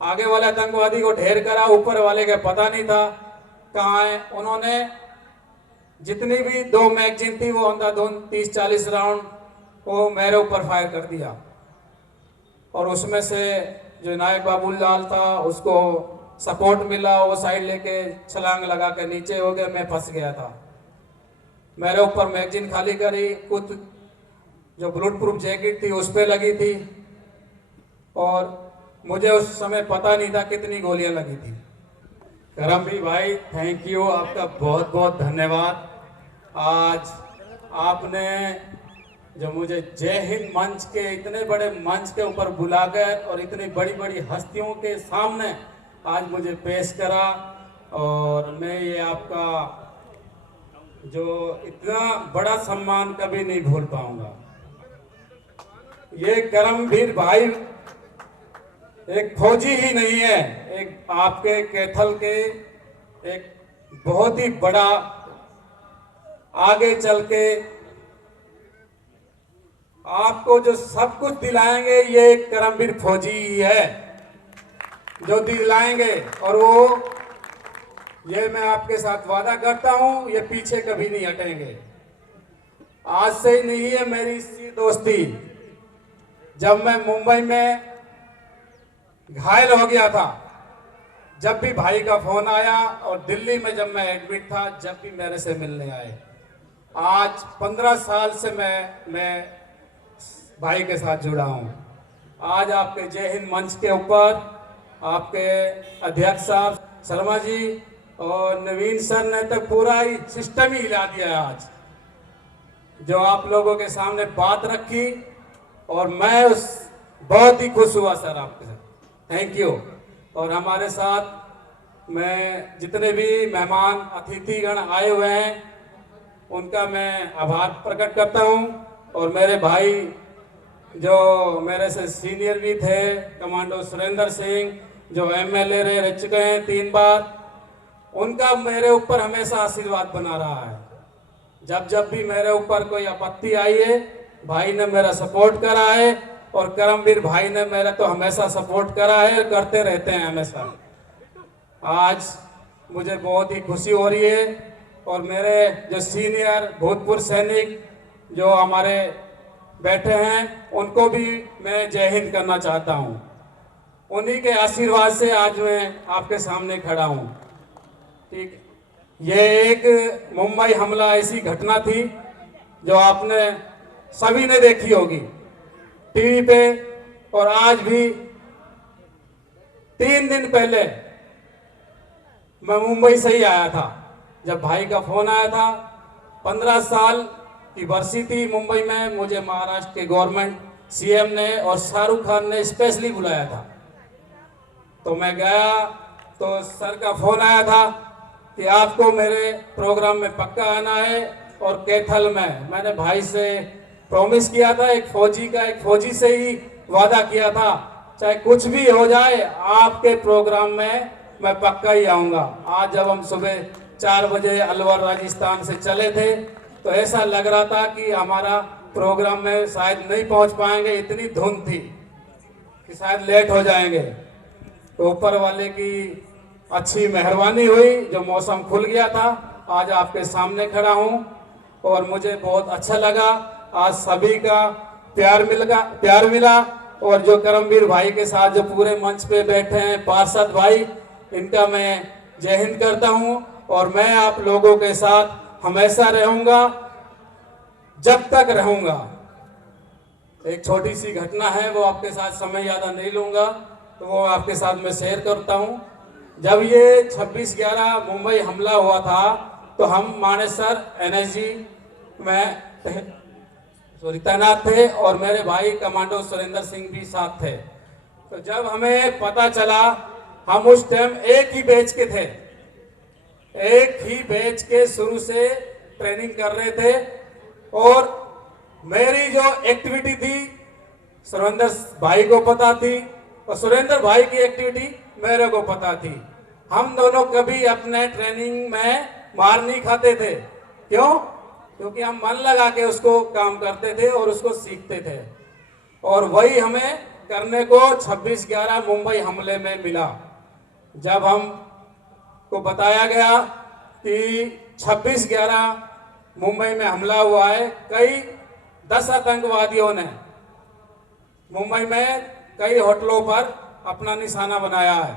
आगे वाले आतंकवादी को ढेर करा, ऊपर वाले का पता नहीं था कहाँ है। उन्होंने जितनी भी 2 मैगजीन थी वो अंधाधुंध 30-40 राउंड वो मेरे ऊपर फायर कर दिया। और उसमें से जो नायक बाबूलाल था उसको सपोर्ट मिला, वो साइड लेके छलांग लगा के नीचे हो गया, मैं फंस गया था। मेरे ऊपर मैगजीन खाली करी, कुछ जो बुलेट प्रूफ जैकेट थी उस पर लगी थी, और मुझे उस समय पता नहीं था कितनी गोलियां लगी थी। करमवीर भाई थैंक यू, आपका बहुत बहुत धन्यवाद। आज आपने जो मुझे जय हिंद मंच के इतने बड़े मंच के ऊपर बुलाकर और इतनी बड़ी बड़ी हस्तियों के सामने आज मुझे पेश करा, और मैं ये आपका जो इतना बड़ा सम्मान कभी नहीं भूल पाऊंगा। ये करमवीर भाई एक फौजी ही नहीं है, एक आपके कैथल के एक बहुत ही बड़ा आगे चल के आपको जो सब कुछ दिलाएंगे, ये एक करमवीर फौजी ही है जो दिलाएंगे। और वो ये मैं आपके साथ वादा करता हूं, ये पीछे कभी नहीं हटेंगे। आज से ही नहीं है मेरी सी दोस्ती। जब मैं मुंबई में घायल हो गया था, जब भी भाई का फोन आया, और दिल्ली में जब मैं एडमिट था, जब भी मेरे से मिलने आए। आज 15 साल से मैं भाई के साथ जुड़ा हूं। आज आपके जय हिंद मंच के ऊपर आपके अध्यक्ष साहब शर्मा जी और नवीन सर ने तो पूरा ही सिस्टम ही हिला दिया है। आज जो आप लोगों के सामने बात रखी, और मैं उस बहुत ही खुश हुआ सर आपके साथ, थैंक यू। और हमारे साथ मैं जितने भी मेहमान अतिथिगण आए हुए हैं उनका मैं आभार प्रकट करता हूं। और मेरे भाई जो मेरे से सीनियर भी थे, कमांडो सुरेंद्र सिंह जो एमएलए रह चुके हैं 3 बार, उनका मेरे ऊपर हमेशा आशीर्वाद बना रहा है। जब जब भी मेरे ऊपर कोई आपत्ति आई है, भाई ने मेरा सपोर्ट करा है, और करमवीर भाई ने मेरा तो हमेशा सपोर्ट करा है, करते रहते हैं हमेशा। आज मुझे बहुत ही खुशी हो रही है, और मेरे जो सीनियर भूतपूर्व सैनिक जो हमारे बैठे हैं उनको भी मैं जय हिंद करना चाहता हूं। उन्हीं के आशीर्वाद से आज मैं आपके सामने खड़ा हूं। ठीक, ये एक मुंबई हमला ऐसी घटना थी जो आपने सभी ने देखी होगी टीवी पे। और आज भी 3 दिन पहले मैं मुंबई से ही आया था, जब भाई का फोन आया था। 15 साल की बरसी थी मुंबई में, मुझे महाराष्ट्र के गवर्नमेंट सीएम ने और शाहरुख खान ने स्पेशली बुलाया था। तो मैं गया तो सर का फोन आया था कि आपको मेरे प्रोग्राम में पक्का आना है। और कैथल में मैंने भाई से प्रॉमिस किया था, एक फौजी से ही वादा किया था, चाहे कुछ भी हो जाए आपके प्रोग्राम में मैं पक्का ही आऊंगा। आज जब हम सुबह 4 बजे अलवर राजस्थान से चले थे तो ऐसा लग रहा था कि हमारा प्रोग्राम में शायद नहीं पहुंच पाएंगे, इतनी धुंध थी कि शायद लेट हो जाएंगे। तो ऊपर वाले की अच्छी मेहरबानी हुई, जो मौसम खुल गया था। आज आपके सामने खड़ा हूं और मुझे बहुत अच्छा लगा। आज सभी का प्यार मिला। और जो करमवीर भाई के साथ जो पूरे मंच पे बैठे हैं पार्षद भाई, इनका मैं जय हिंद करता हूं। और मैं आप लोगों के साथ हमेशा रहूंगा, जब तक रहूंगा। एक छोटी सी घटना है, वो आपके साथ समय ज़्यादा नहीं लूंगा, तो वो आपके साथ मैं शेयर करता हूं। जब ये 26/11 मुंबई हमला हुआ था तो हम मानेसर एनएसजी में तैनात थे, और मेरे भाई कमांडो सुरेंद्र सिंह भी साथ थे। तो जब हमें पता चला, हम उस टाइम एक ही बैच के थे, एक ही बैच के शुरू से ट्रेनिंग कर रहे थे। और मेरी जो एक्टिविटी थी सुरेंद्र भाई को पता थी, और सुरेंद्र भाई की एक्टिविटी मेरे को पता थी। हम दोनों कभी अपने ट्रेनिंग में मार नहीं खाते थे। क्यों? क्योंकि हम मन लगा के उसको काम करते थे और उसको सीखते थे। और वही हमें करने को 26/11 मुंबई हमले में मिला। जब हम को बताया गया कि 26/11 मुंबई में हमला हुआ है, कई 10 आतंकवादियों ने मुंबई में कई होटलों पर अपना निशाना बनाया है।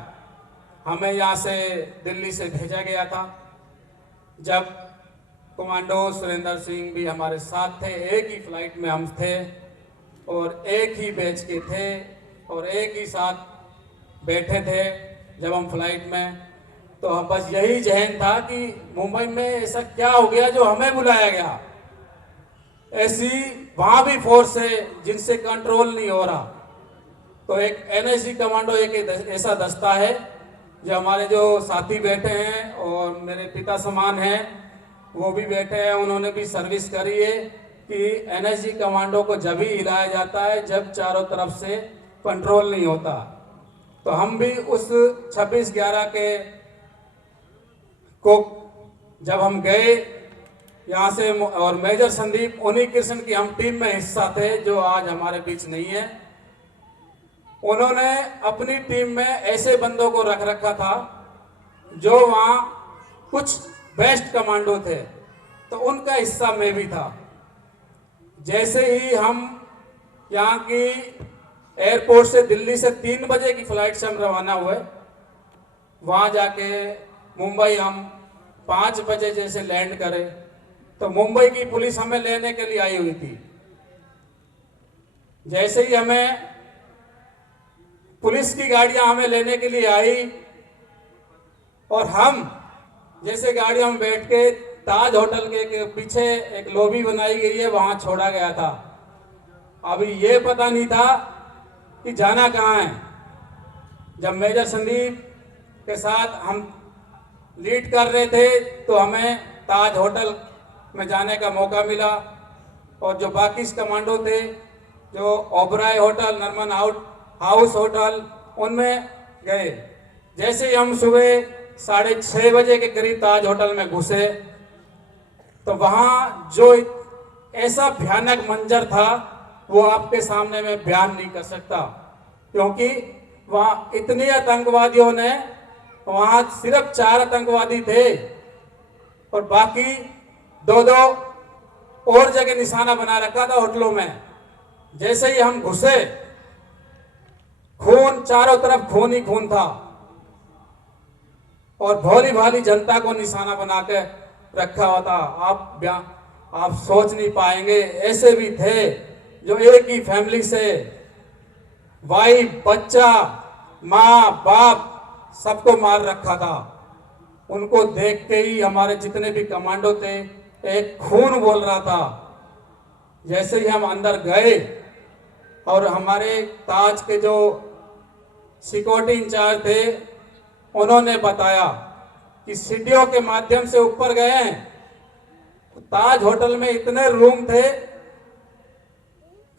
हमें यहाँ से दिल्ली से भेजा गया था। जब कमांडो सुरेंद्र सिंह भी हमारे साथ थे, एक ही फ्लाइट में हम थे और एक ही बैच के थे और एक ही साथ बैठे थे जब हम फ्लाइट में, तो हम बस यही जहन था कि मुंबई में ऐसा क्या हो गया जो हमें बुलाया गया। ऐसी वहाँ भी फोर्स है जिनसे कंट्रोल नहीं हो रहा। तो एक एनएसजी कमांडो एक ऐसा दस्ता है जो हमारे जो साथी बैठे हैं और मेरे पिता समान हैं, वो भी बैठे हैं, उन्होंने भी सर्विस करी है कि एनएसजी कमांडो को जब ही हिलाया जाता है जब चारों तरफ से कंट्रोल नहीं होता। तो हम भी उस 26/11 के को जब हम गए यहाँ से, और मेजर संदीप उन्हीं कृष्ण की हम टीम में हिस्सा थे जो आज हमारे बीच नहीं है। उन्होंने अपनी टीम में ऐसे बंदों को रख रखा था जो वहाँ कुछ बेस्ट कमांडो थे, तो उनका हिस्सा मैं भी था। जैसे ही हम यहाँ की एयरपोर्ट से दिल्ली से 3 बजे की फ्लाइट से हम रवाना हुए, वहाँ जाके मुंबई हम 5 बजे जैसे लैंड करे, तो मुंबई की पुलिस हमें लेने के लिए आई हुई थी। जैसे ही हमें पुलिस की गाड़ियां हमें लेने के लिए आई और हम जैसे गाड़ियों में बैठ के ताज होटल के पीछे एक लॉबी बनाई गई है, वहां छोड़ा गया था। अभी ये पता नहीं था कि जाना कहाँ है। जब मेजर संदीप के साथ हम लीड कर रहे थे तो हमें ताज होटल में जाने का मौका मिला और जो बाकी कमांडो थे जो Oberoi hotel, Nariman house hotel, उनमें गए। जैसे ही हम सुबह 6:30 बजे के करीब ताज होटल में घुसे तो वहाँ जो ऐसा भयानक मंजर था वो आपके सामने मैं बयान नहीं कर सकता, क्योंकि वहाँ इतने आतंकवादियों ने, वहाँ सिर्फ 4 आतंकवादी थे और बाकी 2 और जगह निशाना बना रखा था होटलों में। जैसे ही हम घुसे, खून चारों तरफ, खून ही खून था और भोली भाली जनता को निशाना बना के रखा हुआ था। आप सोच नहीं पाएंगे, ऐसे भी थे जो एक ही फैमिली से वाइफ, बच्चा, माँ, बाप सबको मार रखा था। उनको देख के ही हमारे जितने भी कमांडो थे एक खून बोल रहा था। जैसे ही हम अंदर गए और हमारे ताज के जो सिक्योरिटी इंचार्ज थे उन्होंने बताया कि सीढ़ियों के माध्यम से ऊपर गए हैं। ताज होटल में इतने रूम थे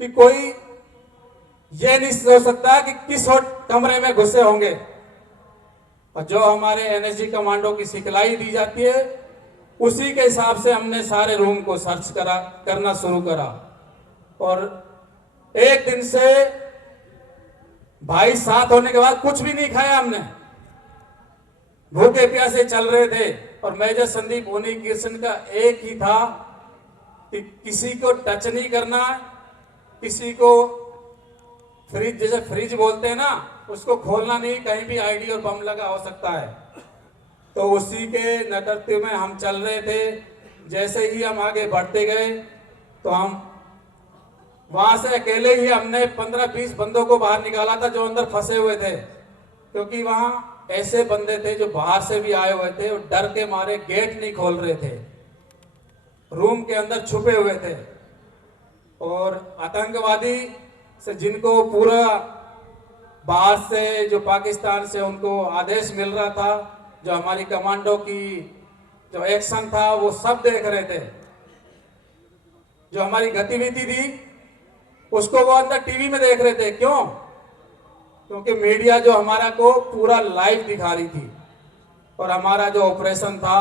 कि कोई ये नहीं सोच सकता कि किस कमरे में घुसे होंगे। और जो हमारे एनएसजी कमांडो की सिखलाई दी जाती है उसी के हिसाब से हमने सारे रूम को सर्च करना शुरू करा। और एक दिन से भाई साथ होने के बाद कुछ भी नहीं खाया हमने, भूखे प्यासे चल रहे थे। और मेजर संदीप उन्हीं कृष्ण का एक ही था कि किसी को टच नहीं करना, किसी को फ्रिज, जैसे फ्रिज बोलते हैं ना, उसको खोलना नहीं, कहीं भी आईडी और बम लगा हो सकता है। तो उसी के नेतृत्व में हम चल रहे थे। जैसे ही हम आगे बढ़ते गए तो हम वहां से अकेले ही हमने 15-20 बंदों को बाहर निकाला था जो अंदर फंसे हुए थे, क्योंकि वहां ऐसे बंदे थे जो बाहर से भी आए हुए थे और डर के मारे गेट नहीं खोल रहे थे, रूम के अंदर छुपे हुए थे। और आतंकवादी से जिनको पूरा बाहर से, जो पाकिस्तान से उनको आदेश मिल रहा था, जो हमारी कमांडो की जो एक्शन था वो सब देख रहे थे। जो हमारी गतिविधि थी उसको वो अंदर टीवी में देख रहे थे। क्यों? क्योंकि मीडिया जो हमारा को पूरा लाइव दिखा रही थी और हमारा जो ऑपरेशन था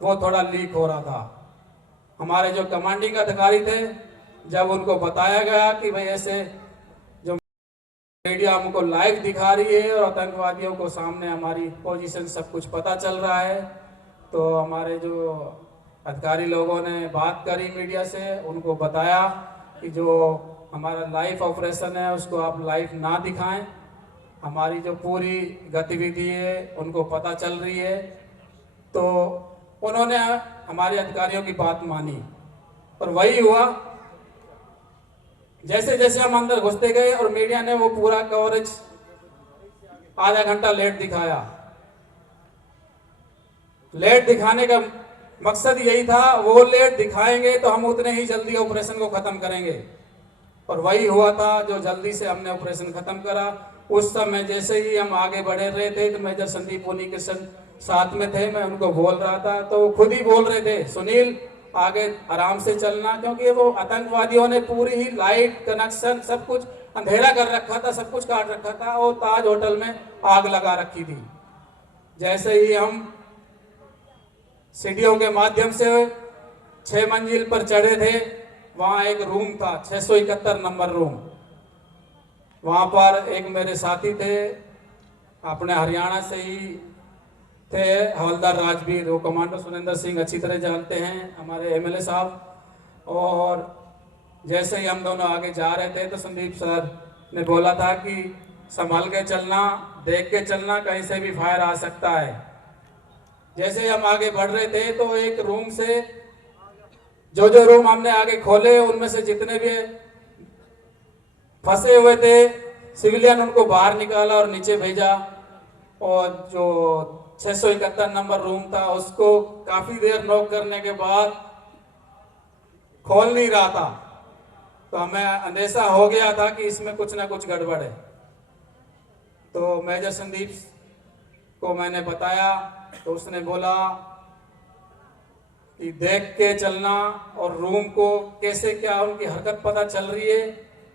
वो थोड़ा लीक हो रहा था। हमारे जो कमांडिंग अधिकारी थे, जब उनको बताया गया कि भाई ऐसे मीडिया हमको लाइव दिखा रही है और आतंकवादियों को सामने हमारी पोजीशन सब कुछ पता चल रहा है। तो हमारे जो अधिकारी लोगों ने बात करी मीडिया से, उनको बताया कि जो हमारा लाइव ऑपरेशन है उसको आप लाइव ना दिखाएं, हमारी जो पूरी गतिविधि है उनको पता चल रही है। तो उन्होंने हमारे अधिकारियों की बात मानी और वही हुआ। जैसे जैसे हम अंदर घुसते गए और मीडिया ने वो पूरा कवरेज आधा घंटा लेट दिखाया। लेट दिखाने का मकसद यही था, वो लेट दिखाएंगे तो हम उतने ही जल्दी ऑपरेशन को खत्म करेंगे। और वही हुआ था, जो जल्दी से हमने ऑपरेशन खत्म करा। उस समय जैसे ही हम आगे बढ़ रहे थे तो मेजर संदीप उन्नीकृष्ण साथ में थे, मैं उनको बोल रहा था तो वो खुद ही बोल रहे थे, सुनील आगे आराम से चलना, क्योंकि वो आतंकवादियों ने पूरी ही लाइट कनेक्शन सब कुछ अंधेरा कर रखा था, सब कुछ काट रखा था और ताज होटल में आग लगा रखी थी। जैसे ही हम सीढ़ियों के माध्यम से 6 मंजिल पर चढ़े थे, वहां एक रूम था 671 नंबर रूम। वहां पर एक मेरे साथी थे, अपने हरियाणा से ही थे, हवलदार राजवीर, वो कमांडो सुरेंद्र सिंह अच्छी तरह जानते हैं हमारे एमएलए साहब। और जैसे ही हम दोनों आगे जा रहे थे तो संदीप सर ने बोला था कि संभल के चलना, देख के चलना, कहीं से भी फायर आ सकता है। जैसे हम आगे बढ़ रहे थे तो एक रूम से जो रूम हमने आगे खोले उनमें से जितने भी फंसे हुए थे सिविलियन, उनको बाहर निकाला और नीचे भेजा। और जो 671 नंबर रूम था उसको काफी देर नॉक करने के बाद खोल नहीं रहा था, तो हमें अंदेशा हो गया था कि इसमें कुछ ना कुछ गड़बड़ है। तो मेजर संदीप को मैंने बताया तो उसने बोला कि देख के चलना, और रूम को कैसे क्या उनकी हरकत पता चल रही है,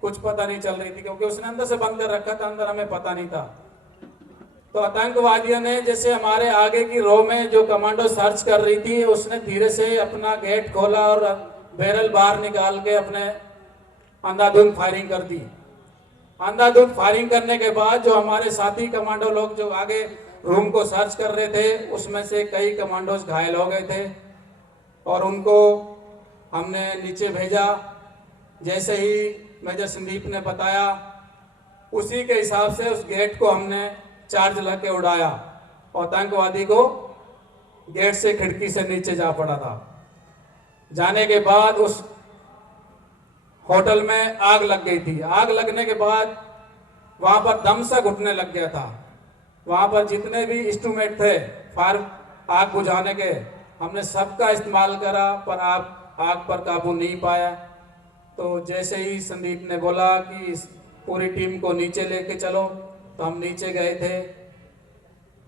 कुछ पता नहीं चल रही थी क्योंकि उसने अंदर से बंद कर रखा था, अंदर हमें पता नहीं था। तो आतंकवादियों ने जैसे हमारे आगे की रो में जो कमांडो सर्च कर रही थी, उसने धीरे से अपना गेट खोला और बैरल बाहर निकाल के अपने अंधाधुंध फायरिंग कर दी। अंधाधुंध फायरिंग करने के बाद जो हमारे साथी कमांडो लोग जो आगे रूम को सर्च कर रहे थे, उसमें से कई कमांडोज घायल हो गए थे और उनको हमने नीचे भेजा। जैसे ही मेजर संदीप ने बताया, उसी के हिसाब से उस गेट को हमने चार्ज लग उड़ाया और आतंकवादी को गेट से खिड़की से नीचे जा पड़ा था। जाने के बाद उस होटल में आग लग गई थी। आग लगने के बाद वहां पर दम सा घुटने लग गया था। वहां पर जितने भी इंस्ट्रूमेंट थे फायर आग बुझाने के, हमने सबका इस्तेमाल करा पर आग पर काबू नहीं पाया। तो जैसे ही संदीप ने बोला कि इस पूरी टीम को नीचे लेके चलो, तो हम नीचे गए थे।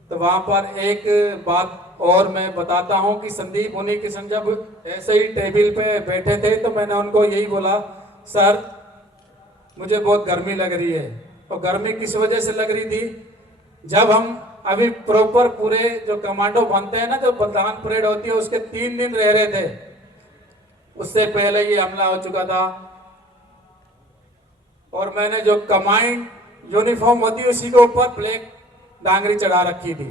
तो वहां पर एक बात और मैं बताता हूं कि संदीप उन्नीकृष्ण जब ऐसे ही टेबल पे बैठे थे तो मैंने उनको यही बोला, सर मुझे बहुत गर्मी लग रही है। और गर्मी किस वजह से लग रही थी, जब हम अभी प्रॉपर पूरे जो कमांडो बनते हैं ना, जो बलिदान परेड होती है उसके 3 दिन रह रहे थे, उससे पहले ये हमला हो चुका था। और मैंने जो कमांड यूनिफॉर्म होती है उसी के ऊपर ब्लैक डांगरी चढ़ा रखी थी।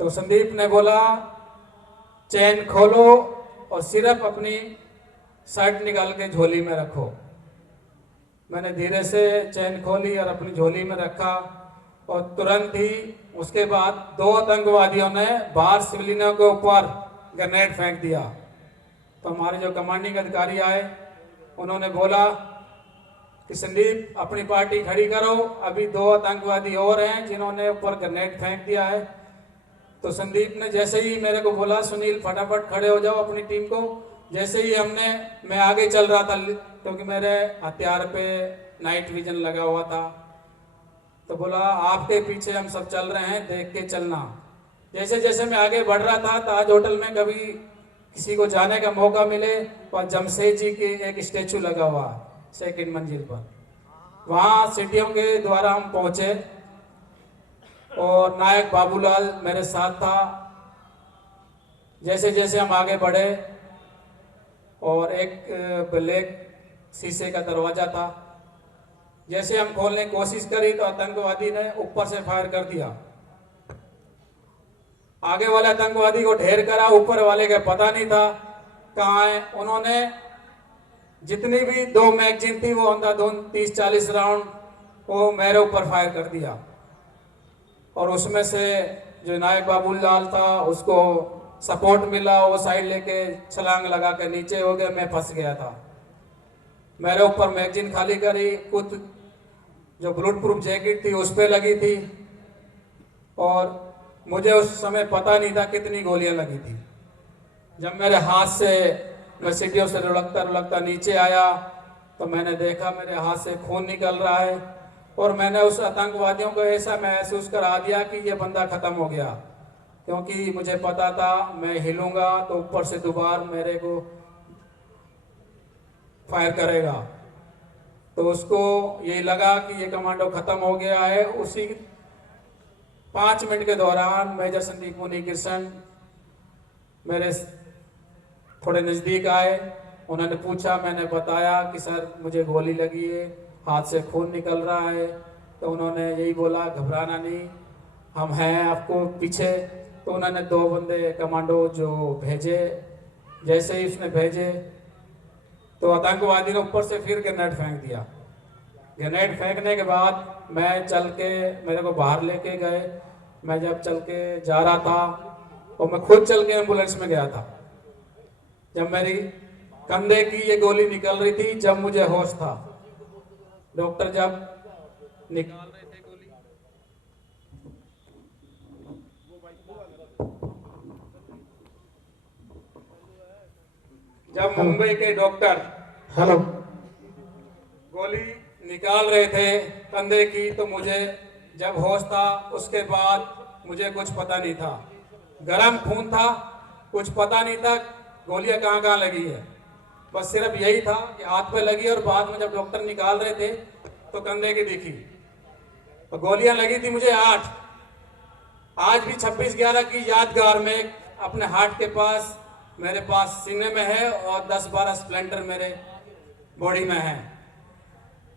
तो संदीप ने बोला चैन खोलो और सिर्फ अपनी शर्ट निकाल के झोली में रखो। मैंने धीरे से चैन खोली और अपनी झोली में रखा और तुरंत ही उसके बाद 2 आतंकवादियों ने बाहर सिविलियनों के ऊपर ग्रेनेड फेंक दिया। तो हमारे जो कमांडिंग अधिकारी आए, उन्होंने बोला कि संदीप अपनी पार्टी खड़ी करो, अभी 2 आतंकवादी और हैं जिन्होंने ऊपर ग्रेनेड फेंक दिया है। तो संदीप ने जैसे ही मेरे को बोला, सुनील फटाफट खड़े हो जाओ अपनी टीम को। जैसे ही मैं आगे चल रहा था क्योंकि मेरे हथियार पे नाइट विजन लगा हुआ था, तो बोला आपके पीछे हम सब चल रहे हैं, देख के चलना। जैसे जैसे मैं आगे बढ़ रहा था, ताज होटल में कभी किसी को जाने का मौका मिले और जमशेद जी के एक स्टेचू लगा हुआ 2nd मंजिल पर, वहां सीढ़ियों के द्वारा हम पहुंचे और नायक बाबूलाल मेरे साथ था। जैसे जैसे हम आगे बढ़े और एक ब्लैक शीशे का दरवाजा था, जैसे हम खोलने की कोशिश करी तो आतंकवादी ने ऊपर से फायर कर दिया। आगे वाले आतंकवादी को ढेर करा, ऊपर वाले का पता नहीं था कहाँ है। उन्होंने जितनी भी 2 मैगजीन थी वो अंधाधुंध 30-40 राउंड वो मेरे ऊपर फायर कर दिया। और उसमें से जो नायक बाबूलाल था उसको सपोर्ट मिला, वो साइड लेके छलांग लगा के नीचे हो गया, मैं फंस गया था। मेरे ऊपर मैगजीन खाली करी, कुछ जो बुलेट प्रूफ जैकेट थी उस पर लगी थी और मुझे उस समय पता नहीं था कितनी गोलियां लगी थी। जब मेरे हाथ से मैं सीढ़ियों से लुढ़कता नीचे आया तो मैंने देखा मेरे हाथ से खून निकल रहा है और मैंने उस आतंकवादियों को ऐसा महसूस करा दिया कि ये बंदा खत्म हो गया, क्योंकि मुझे पता था मैं हिलूंगा तो ऊपर से दोबारा मेरे को फायर करेगा। तो उसको ये लगा कि ये कमांडो खत्म हो गया है। उसी 5 मिनट के दौरान मेजर संदीप मुनिकृष्ण मेरे थोड़े नज़दीक आए। उन्होंने पूछा, मैंने बताया कि सर मुझे गोली लगी है, हाथ से खून निकल रहा है। तो उन्होंने यही बोला, घबराना नहीं, हम हैं आपको पीछे। तो उन्होंने 2 बंदे कमांडो जो भेजे, जैसे ही उसने भेजे तो आतंकवादी ने ऊपर से फिर ग्रेनेड फेंक दिया। ग्रेनेड फेंकने के बाद मैं चल के, मेरे को बाहर लेके गए। मैं जब चल के जा रहा था और मैं खुद चल के एम्बुलेंस में गया था। जब मेरी कंधे की ये गोली निकल रही थी, जब मुझे होश था, डॉक्टर जब निकाल रहे थे गोली, जब मुंबई के डॉक्टर गोली निकाल रहे थे कंधे की, तो मुझे जब होश था उसके बाद मुझे कुछ पता नहीं था। गर्म खून था, कुछ पता नहीं था गोलियां कहाँ कहाँ लगी है। बस सिर्फ यही था कि हाथ पे लगी और बाद में जब डॉक्टर निकाल रहे थे तो कंधे की दिखी। तो गोलियां लगी थी मुझे 8। आज भी 26/11 की यादगार में अपने हार्ट के पास मेरे पास सीने में है और 10-12 स्प्लेंडर मेरे बॉडी में है।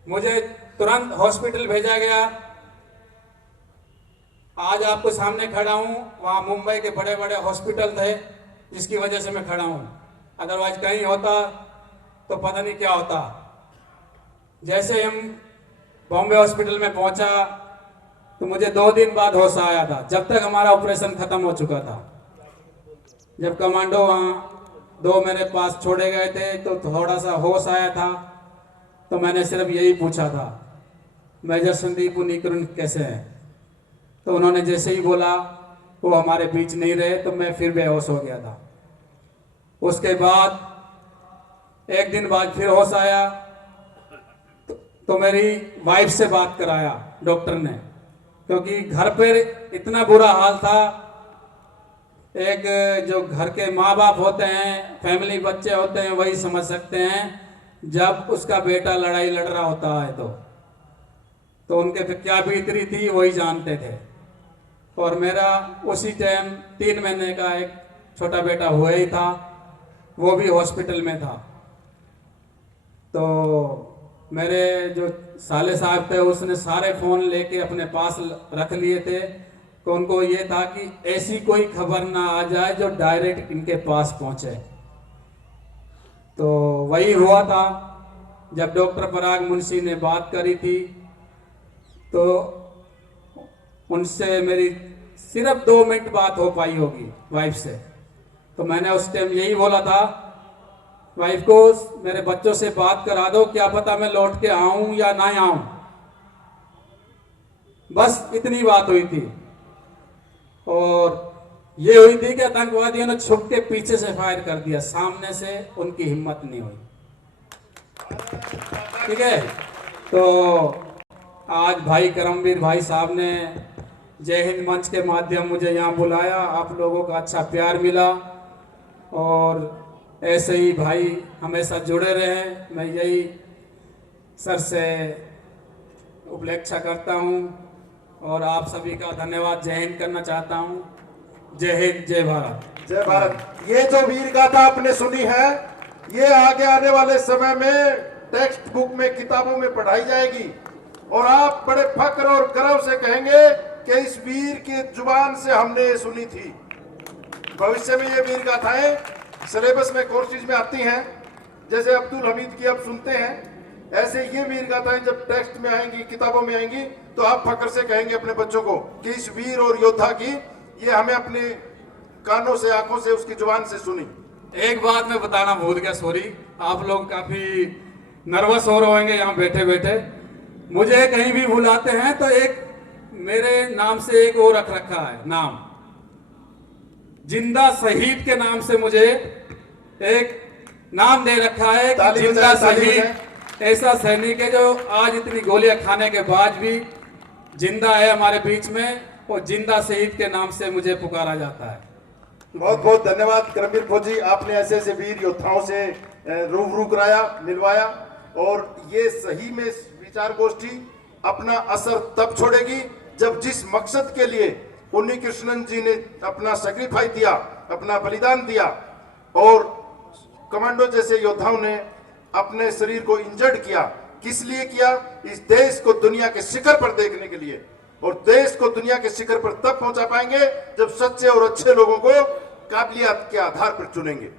मुझे तुरंत हॉस्पिटल भेजा गया। आज आपको सामने खड़ा हूं, वहां मुंबई के बड़े बड़े हॉस्पिटल थे जिसकी वजह से मैं खड़ा हूं। अदरवाइज कहीं होता तो पता नहीं क्या होता। जैसे हम बॉम्बे हॉस्पिटल में पहुंचा तो मुझे 2 दिन बाद होश आया था, जब तक हमारा ऑपरेशन खत्म हो चुका था। जब कमांडो वहाँ 2 मेरे पास छोड़े गए थे तो थोड़ा सा होश आया था। तो मैंने सिर्फ यही पूछा था, मेजर संदीप मुनिकृष्ण कैसे हैं? तो उन्होंने जैसे ही बोला वो हमारे बीच नहीं रहे तो मैं फिर बेहोश हो गया था। उसके बाद 1 दिन बाद फिर होश आया तो मेरी वाइफ से बात कराया डॉक्टर ने, क्योंकि घर पर इतना बुरा हाल था। एक जो घर के माँ बाप होते हैं, फैमिली बच्चे होते हैं, वही समझ सकते हैं जब उसका बेटा लड़ाई लड़ रहा होता है तो उनके पे क्या बीत रही थी वही जानते थे। और मेरा उसी टाइम 3 महीने का एक छोटा बेटा हुआ ही था, वो भी हॉस्पिटल में था। तो मेरे जो साले साहब थे उसने सारे फ़ोन लेके अपने पास रख लिए थे तो उनको ये था कि ऐसी कोई खबर ना आ जाए जो डायरेक्ट इनके पास पहुंचे। तो वही हुआ था। जब डॉक्टर पराग मुंशी ने बात करी थी तो उनसे मेरी सिर्फ 2 मिनट बात हो पाई होगी वाइफ से। तो मैंने उस टाइम यही बोला था वाइफ को, मेरे बच्चों से बात करा दो, क्या पता मैं लौट के आऊं या ना आऊं। बस इतनी बात हुई थी। और ये हुई थी कि आतंकवादियों ने छुप के पीछे से फायर कर दिया, सामने से उनकी हिम्मत नहीं हुई। ठीक है। तो आज भाई करमवीर भाई साहब ने जय हिंद मंच के माध्यम मुझे यहाँ बुलाया, आप लोगों का अच्छा प्यार मिला और ऐसे ही भाई हमेशा जुड़े रहें, मैं यही सर से उपलेक्षा करता हूँ और आप सभी का धन्यवाद जय हिंद करना चाहता हूँ। जय हिंद, जय भारत। जय भारत। ये जो वीर गाथा आपने सुनी है, ये आगे आने वाले समय में टेक्स्ट बुक में, किताबों में पढ़ाई जाएगी और आप बड़े फक्र और गर्व से कहेंगे कि इस वीर की जुबान से हमने ये सुनी थी। भविष्य में ये वीर गाथाएं सिलेबस में कोर्सेज में आती हैं, जैसे अब्दुल हमीद की आप सुनते हैं, ऐसे ये वीर गाथाएं जब टेक्स्ट में आएंगी, किताबों में आएंगी, तो आप फक्र से कहेंगे अपने बच्चों को कि इस वीर और योद्धा की ये हमें अपने कानों से, आंखों से, उसकी जुबान से सुनी। एक बात मैं बताना भूल गया, सॉरी, आप लोग काफी नर्वस हो रहे होंगे यहाँ बैठे बैठे। मुझे कहीं भी बुलाते हैं तो एक मेरे नाम से एक और रख रखा है नाम, जिंदा शहीद के नाम से मुझे एक नाम दे रखा है कि जिंदा शहीद ऐसा सैनिक है जो आज इतनी गोलियां खाने के बाद भी जिंदा है हमारे बीच में, और जिंदा शहीद के नाम से मुझे पुकारा जाता है। बहुत बहुत धन्यवाद करमवीर फौजी, आपने ऐसे ऐसे वीर योद्धाओं से रूबरू कराया, मिलवाया, और ये सही में विचार गोष्ठी अपना असर तब छोड़ेगी जब जिस मकसद के लिए उन्नी कृष्णन जी ने अपना सेक्रीफाइस दिया, अपना बलिदान दिया, और कमांडो जैसे योद्धाओं ने अपने शरीर को इंजर्ड किया, किस लिए किया? इस देश को दुनिया के शिखर पर देखने के लिए। और देश को दुनिया के शिखर पर तब पहुंचा पाएंगे जब सच्चे और अच्छे लोगों को काबिलियत के आधार पर चुनेंगे।